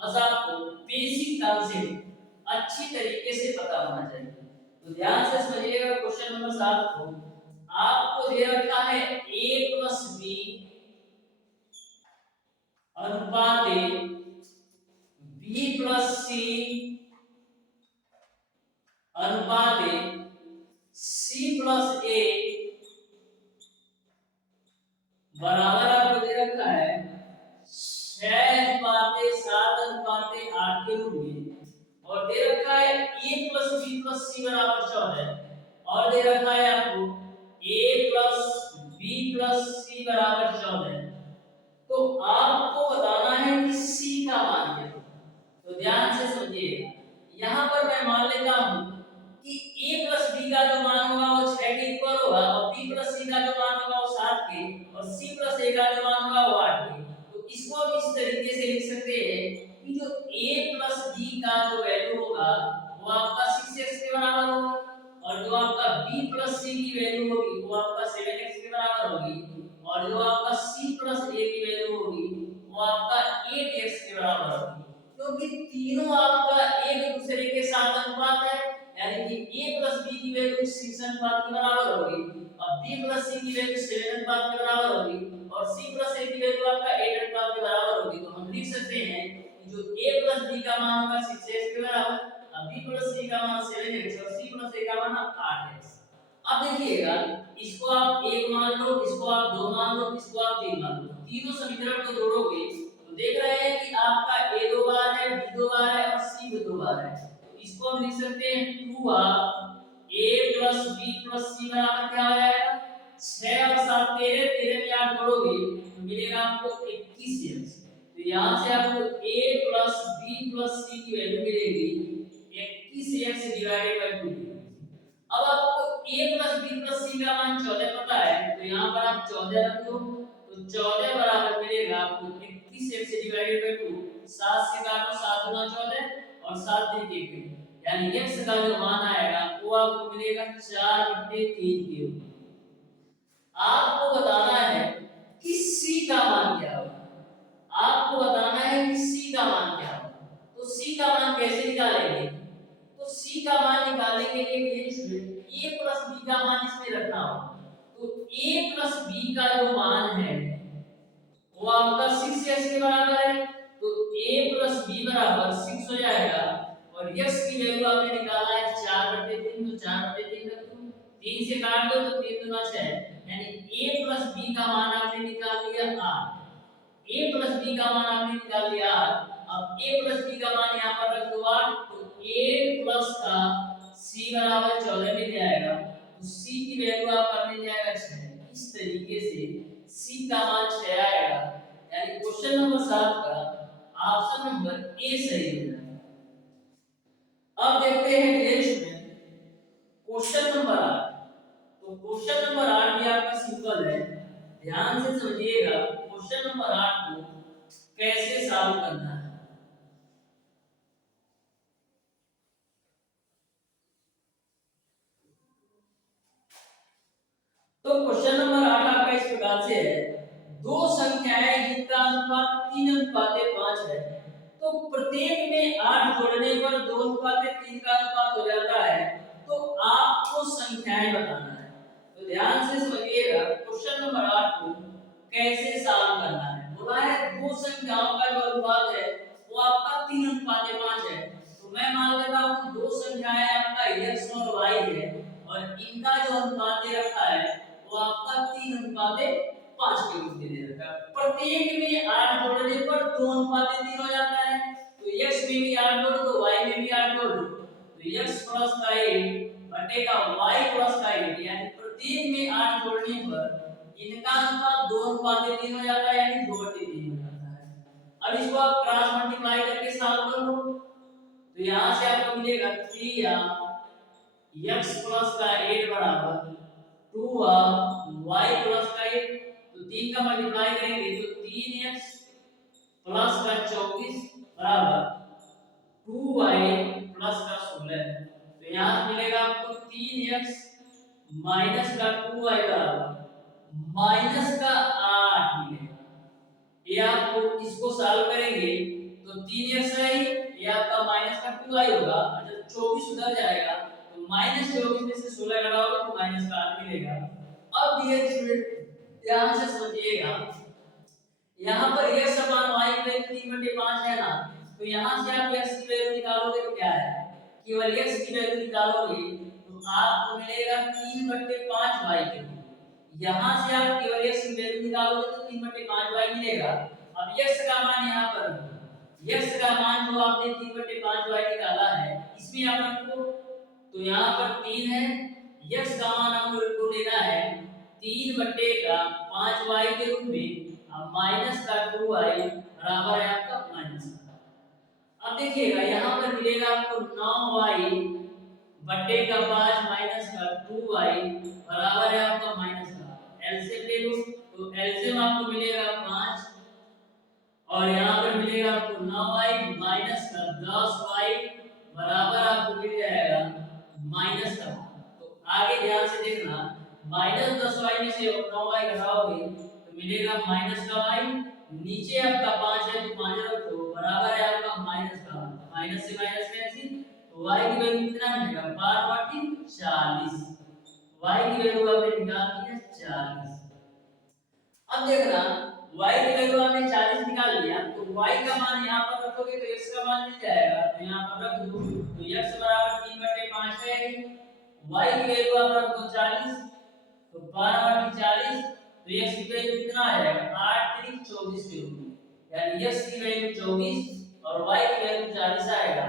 बस आपको बेसिक कॉन्सेप्ट अच्छी तरीके से पता होना चाहिए। तो ध्यान से समझिएगा क्वेश्चन नंबर 7 को आपको दे रखा है a + b अनुपाते b + c अनुपाते c + a बराबर आपको दे रखा है 6:7:8 के रूप में और दे रखा है a + b + c बराबर 14 और दे रखा है आपको a + b + c बराबर 14। तो आपको बताना है कि c का मान क्या है। तो ध्यान से समझिएगा, यहाँ पर मैं मान लेता हूँ कि a + b का जो मान होगा वो 6 के इक्वल होगा और b + c का जो मान होगा वो 7 के और c + a का जो मान होगा वो 8 के। तो इसको हम इस तरीके से लिख सकते हैं कि जो a + b का जो वैल्यू होगा वो आपका 6x के बराबर होगा और जो आपका b + c की वैल्यू होगी वो आपका 7x के बराबर होगी और जो आपका c + a की वैल्यू होगी वो आपका 8x के बराबर होगी। क्योंकि तीनों आपका एक दूसरे के साथ अनुपात है, यानी कि a + b की वैल्यू 6 अनुपात के बराबर होगी और b + c की वैल्यू 7 अनुपात के बराबर होगी और c + a की वैल्यू आपका 8 अनुपात के बराबर होगी। तो हम लिख सकते हैं कि जो a + b का मान होगा 6x के बराबर और b + c का मान 7x और c + a का मान 8x। अब देखिएगा इसको आप 1 मान लो, इसको आप 2 मान लो, इसको आप 3 मान लो, तीनों समीकरण को जोड़ोगे तो देख रहे हैं कि आपका a 2 बार है, b 2 बार है और c भी 2 बार है। तो इसको हम लिख सकते हैं 2 a + b + c बराबर क्या हो जाएगा 6 और 7 13 13 में 8 जोड़ोगे तो मिलेगा आपको 21x। तो यहाँ से आपको a plus b plus c की वैल्यू मिलेगी 21x डिवाइडेड बाय 2। अब आपको a plus b plus c का मान 14 पता है, तो यहाँ पर आप 14 रख दो, तो 14 बराबर मिलेगा आपको 21x डिवाइडेड बाय 2। 7 से काटो, 7 गुना 14 और 7 3 के, यानी x का जो मान आएगा वो आपको मिलेगा 4/3 के रूप में। आपको बताना है कि c का मान क्या होगा, आपको बताना है कि c का मान क्या होगा। तो c का मान कैसे निकालेंगे, तो c का मान निकालने के लिए स्टूडेंट a प्लस b का मान इसमें रखना होगा। तो a प्लस b का जो मान है वो आपका 6x के बराबर है, तो a प्लस b बराबर 6 हो जाएगा। और x की वैल्यू आपने निकाला है 4/3, तो 4/3 रख दो, 3 से काट दो तो 3 दूना 6, यानी a प्लस b का मान आपने निकाल लिया 8। a प्लस b का मान आपने निकाल लिया 8। अब a प्लस b का मान यहाँ पर रख दो 8, तो a प्लस का c बराबर 14 मिल जाएगा, तो c की वैल्यू आपका मिल जाएगा 6। इस तरीके से c का मान 6 आएगा, यानी क्वेश्चन नंबर 7 का ऑप्शन नंबर ए सही हो जाएगा। अब देखते हैं नेक्स्ट में क्वेश्चन नंबर 8। तो क्वेश्चन नंबर 8 भी आपका सिंपल है, ध्यान से समझिएगा क्वेश्चन नंबर 8 को कैसे सॉल्व करना है। तो क्वेश्चन नंबर 8 आपका इस प्रकार से है, दो संख्याएं जिनका अनुपात 3:5 है, तो प्रत्येक में 8 जोड़ने पर 2:3 का अनुपात हो जाता है, तो आपको संख्याएं बताना है। तो ध्यान से समझिएगा क्वेश्चन नंबर 8 को कैसे सॉल्व करना है। बोला है दो संख्याओं का जो अनुपात है वो आपका 3:5 है, तो मैं मान लेता हूं दो संख्याएं आपका x और y है और इनका जो अनुपात दे रखा है वो आपका 3:5 के रूप में दे रखा है। प्रत्येक में 8 जोड़ने पर 2:3 हो जाता है, तो x में भी 8 जोड़ दो, y में भी 8 जोड़ दो, तो x प्लस का 8 बटेगा y प्लस का 8, यानी प्रत्येक में 8 जोड़ने पर इनका अनुपात 2:3 हो जाता है, यानी 2/3 हो जाता है। अब इसको आप क्रॉस मल्टीप्लाई करके सॉल्व करो, तो यहां से आपको मिलेगा 3 x प्लस का 8 बराबर 2 y प्लस का 8, तो 3 का मल्टीप्लाई करेंगे तो 3x प्लस का 24 बराबर 2y प्लस का 16, तो यहां मिलेगा आपको 3x माइनस का 2y बराबर माइनस का 8 मिलेगा। ये आपको इसको सॉल्व करेंगे तो 3x है, ये आपका माइनस का 2y होगा, जब 24 उधर जाएगा तो -24 में से 16 घटाओगे तो माइनस का 8 मिलेगा। अब डियर स्टूडेंट ध्यान से समझिएगा, यहाँ पर x अपान y की वैल्यू 3/5 है ना, तो यहाँ से आप x की वैल्यू निकालोगे तो क्या है, केवल x की वैल्यू निकालोगे तो आपको मिलेगा 3/5 y के रूप में। यहाँ से आप केवल x की वैल्यू निकालोगे तो 3/5 y मिलेगा। अब x का मान यहाँ पर रखो, x का मान जो आपने 3/5 y निकाला है इसमें आप रखो, तो यहाँ पर 3 है, x का मान हमको लेना है 3/5 y के रूप में, अब माइनस का 2y बराबर है आपका माइनस का। अब देखिएगा यहाँ पर मिलेगा आपको 9y बटे का 5 माइनस का 2y बराबर है आपका माइनस का। एलसीएम ले लो, तो एलसीएम आपको मिलेगा 5 और यहाँ पर मिलेगा आपको 9y माइनस का 10y बराबर आपको मिल जाएगा माइनस का। तो आगे ध्यान से देखना, माइनस 10y में से 9y घटाओगे तो मिलेगा माइनस का y, नीचे आपका 5 है तो 5 रखो बराबर है आपका माइनस का, माइनस से माइनस कैंसिल, तो y की वैल्यू कितना मिलेगा 12/40, y की वैल्यू आपने निकाल दी है 40। अब देखना y की वैल्यू आपने 40 निकाल लिया, तो y का मान यहाँ पर रखोगे तो x का मान मिल जाएगा, तो यहाँ पर रख दो, तो x बराबर 3/5 है, y की वैल्यू आप रख दो 40, तो 12/40, तो x की वैल्यू कितना आ जाएगा 8 3 24 के रूप में, यानी x की वैल्यू 24 और y की वैल्यू 40 आएगा,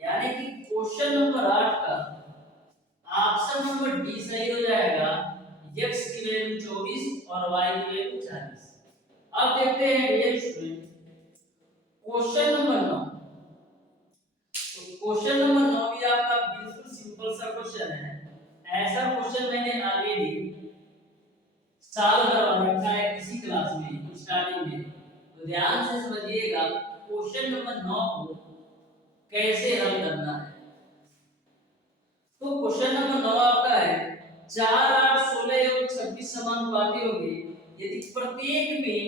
यानी कि क्वेश्चन नंबर 8 का ऑप्शन नंबर डी सही हो जाएगा, x की वैल्यू 24 और y की वैल्यू 40। अब देखते हैं डियर स्टूडेंट क्वेश्चन नंबर 9। तो क्वेश्चन नंबर 9 भी आपका बिल्कुल सिंपल सा क्वेश्चन है। ऐसा क्वेश्चन मैंने ऑलरेडी साल करवा रखा है इसी क्लास में स्टार्टिंग में, तो ध्यान से समझिएगा क्वेश्चन नंबर 9 को कैसे हल करना है। तो क्वेश्चन नंबर 9 आपका है 4, 8, 16 एवं 26 समानुपाती होंगे यदि प्रत्येक में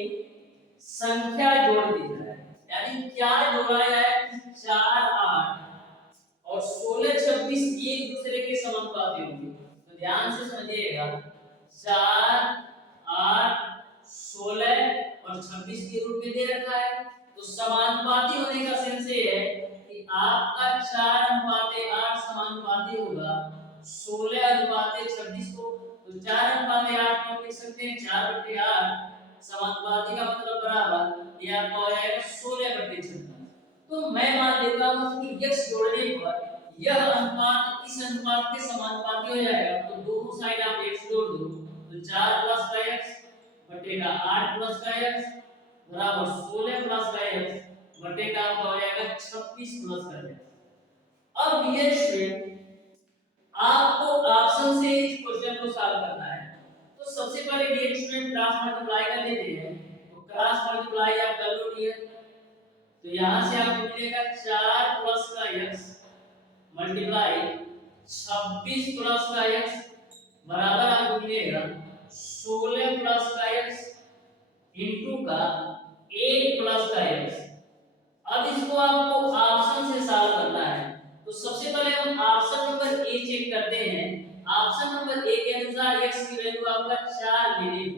संख्या जोड़ दी जाए। यानी क्या जोड़ा है? 4, 8 और 16, 26 एक दूसरे के समानुपाती होंगे। तो ध्यान से समझिएगा 4, 8, 16 और 26 के रूप में दे रखा है। तो समानुपाती होने का सेंस ये है कि आपका 4:8 समानुपाती होगा 16:26 को। तो 4:8 को लिख सकते हैं 4/8 समानुपाती का मतलब बराबर ये आपका हो जाएगा 16/26। तो मैं मान लेता हूं कि x जोड़ने पर यह अनुपात इस अनुपात के समानुपाती हो जाएगा। तो दोनों साइड आप x जोड़ दो तो 4 प्लस का x बटेगा 8 प्लस का x बराबर 16 प्लस का x बटेगा आपका हो जाएगा 26 प्लस का x। अब डियर स्टूडेंट आपको ऑप्शन से इस क्वेश्चन को सॉल्व करना है। तो सबसे पहले डियर स्टूडेंट क्रॉस मल्टीप्लाई कर लेते हैं। तो क्रॉस मल्टीप्लाई आप कर लो डियर। तो यहां से आपको मिलेगा 4 प्लस का x मल्टीप्लाई 26 प्लस का x बराबर आपको मिलेगा 16 प्लस का x इनटू का 8 प्लस का x। अब इसको आपको ऑप्शन से सॉल्व करना है। तो सबसे पहले हम ऑप्शन नंबर ए चेक करते हैं। ऑप्शन नंबर ए के अनुसार x की वैल्यू आपका 4 लेनी है।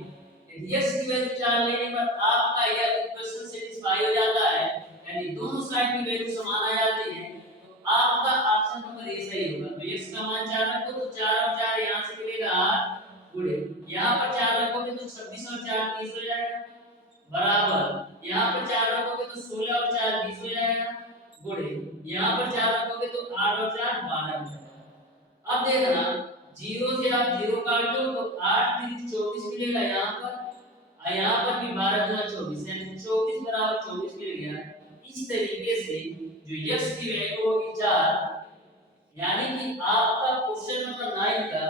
यदि x की वैल्यू 4 लेने पर आपका यह इक्वेशन सेटिस्फाई हो जाता है, यानी दोनों साइड की वैल्यू समान आ जाती है, तो आपका ऑप्शन नंबर ए सही होगा। तो x का मान 4 रखो तो 4 और 4 यहां से मिलेगा 8 गुणे यहां पर 4 रखोगे तो 26 और 4 30 हो जाएगा बराबर यहां पर 4 रखोगे तो 16 और 4 20 हो जाएगा गुणे यहां पर 4 रखोगे तो 8 और 4 12 हो जाएगा। अब देखना 0 से आप 0 काट दो तो 8 3 24 मिलेगा यहां पर और यहां पर भी 12 गुना 24 यानी 24 बराबर 24 मिल गया। इस तरीके से जो x की वैल्यू होगी 4, यानी कि आपका क्वेश्चन नंबर 9 का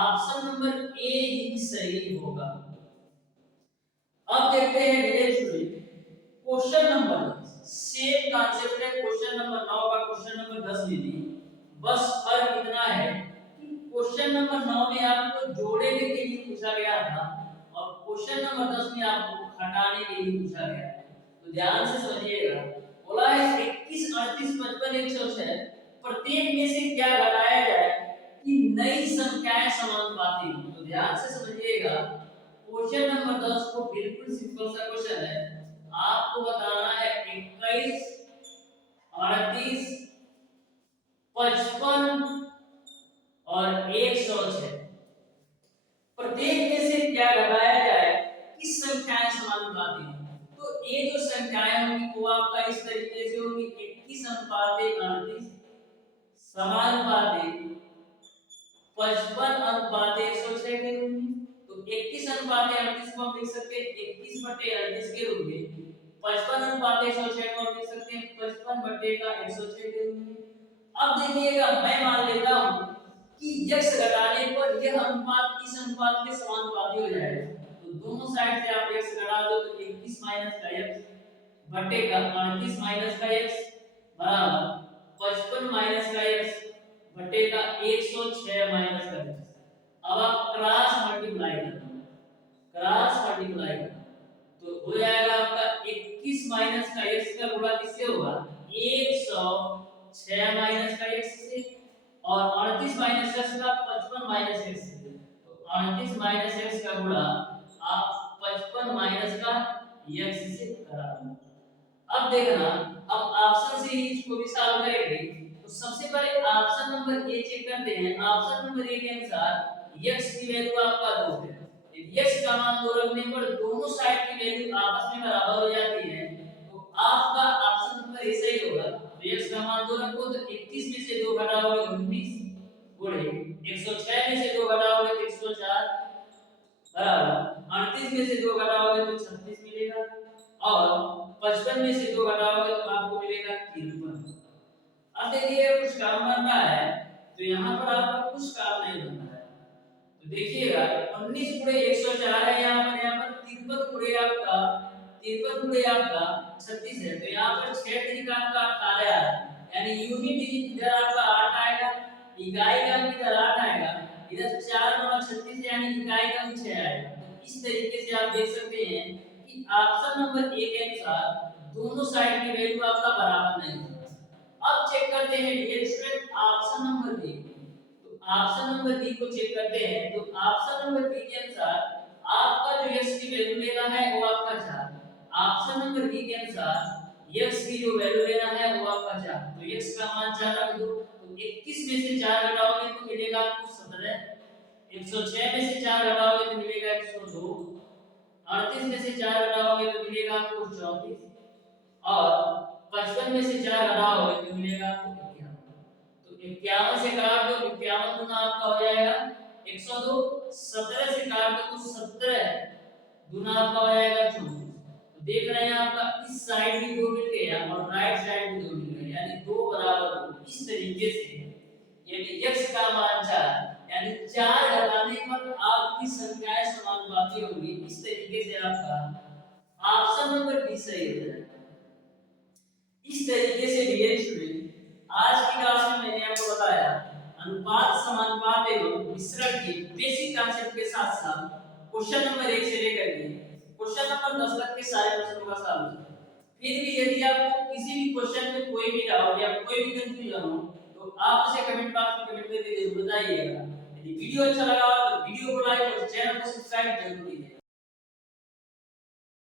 ऑप्शन नंबर ए ही सही होगा। अब देखते हैं dear student question number same concept है। क्वेश्चन नंबर 9 का क्वेश्चन नंबर 10 में भी बस फर्क इतना है कि क्वेश्चन नंबर 9 में आपको जोड़ने के लिए पूछा गया था और क्वेश्चन नंबर 10 में आपको घटाने के लिए पूछा गया है। तो ध्यान से समझिएगा बोला है 21 38 55 106 प्रत्येक में से क्या घटाया जाए कि नई संख्याएं समानुपाती हो। तो ध्यान से समझिएगा क्वेश्चन नंबर 10 को बिल्कुल सिंपल सा क्वेश्चन है। आपको बताना है 21 38 55 और 106 प्रत्येक में से क्या घटाया जाए किस संख्याएं समानुपाती हैं। तो ये जो संख्याएं होंगी वो आपका इस तरीके से होगी 21:38 समानुपाती 55:106 के रूप में। तो 21:38 को हम लिख सकते हैं 21/38 के रूप में। 55:106 को हम लिख सकते हैं 55/106 के रूप में। अब देखिएगा मैं मान लेता हूं कि x घटाने पर यह अनुपात इस अनुपात के समानुपाती हो जाएगा। तो दोनों साइड से आप x घटा दो तो 21 माइनस का x बटेगा 38 माइनस का x बराबर 55 माइनस का x बटेगा 106 माइनस का x। अब आप क्रॉस मल्टीप्लाई करो तो हो जाएगा आपका 21 माइनस का x का गुणा किससे होगा 106 माइनस का x से और 38 माइनस x का 55 माइनस x से। तो 38 माइनस x का गुणा आप 55 माइनस का x से करा दो। अब देखना अब ऑप्शन से ही इसको भी सॉल्व करेंगे। तो सबसे पहले ऑप्शन नंबर ए चेक करते हैं। ऑप्शन नंबर ए के अनुसार x की वैल्यू आपका 2 है। यदि x का मान 2 रखने पर दोनों साइड की वैल्यू आपस में बराबर हो जाती है, तो आपका ऑप्शन नंबर ए सही होगा। तो x का मान 2 रखो तो 21 में से 2 घटाओगे 19 गुणे 106 में से 2 घटाओगे तो 104 बराबर 38 में से 2 घटाओगे तो 36 मिलेगा। और 55 में से 2 घटाओगे तो आपको मिलेगा 53। अब देखिए कुछ काम बन रहा है, तो यहाँ पर आपका कुछ काम नहीं बन रहा है। तो देखिएगा 19 गुणे 104 है यहाँ पर 53 गुणे आपका 36 है, तो यहाँ पर 6 तरीका आपका 18 है, यानी यूनिट डिजिट इधर आपका 8 आएगा, इकाई का इधर 8 आएगा, इधर 4 गुणा 36 यानी इकाई का 6 आएगा। तो इस तरीके से आप देख सकते हैं कि ऑप्शन नंबर ए के अनुसार दोनों साइड की वैल्यू आपका बराबर नहीं है। अब चेक करते हैं dear student option number B. तो ऑप्शन नंबर बी को चेक करते हैं, तो ऑप्शन नंबर बी के अनुसार आपका जो x की वैल्यू लेना है वो आपका 4। ऑप्शन नंबर बी के अनुसार x की जो वैल्यू लेना है वो आपका 4, तो x का मान 4 रख दो। तो 21 में से 4 घटाओगे तो मिलेगा आपको 17, 106 में से 4 घटाओगे तो मिलेगा 102, 38 में से 4 घटाओगे तो मिलेगा आपको 34 और 55 में से 4 घटाओगे तो मिलेगा आपको 51। तो 51 से काट दो, 51 गुना आपका हो जाएगा 102, 17 से काट दो तो 17 गुना आपका हो जाएगा 34। तो देख रहे हैं आपका इस साइड भी 2 मिल गया और राइट साइड भी 2 मिल गया, यानी 2 बराबर 2। इस तरीके से यदि x का मान 4 यानी 4 घटाने पर आपकी संख्याएं समानुपाती होंगी। इस तरीके से आपका ऑप्शन नंबर बी सही हो जाएगा। इस तरीके से डियर स्टूडेंट आज की क्लास में मैंने आपको बताया अनुपात समानुपात एवं मिश्रण के बेसिक कॉन्सेप्ट के साथ साथ क्वेश्चन नंबर 1 से लेकर के क्वेश्चन नंबर 10 तक के सारे प्रश्नों का सॉल्यूशन। फिर भी यदि आपको किसी भी क्वेश्चन में कोई भी डाउट या कोई भी कंफ्यूजन हो तो आप उसे कमेंट बॉक्स में कमेंट करके जरूर बताइएगा। यदि वीडियो अच्छा लगा हो तो वीडियो को लाइक और चैनल को सब्सक्राइब जरूर कीजिए।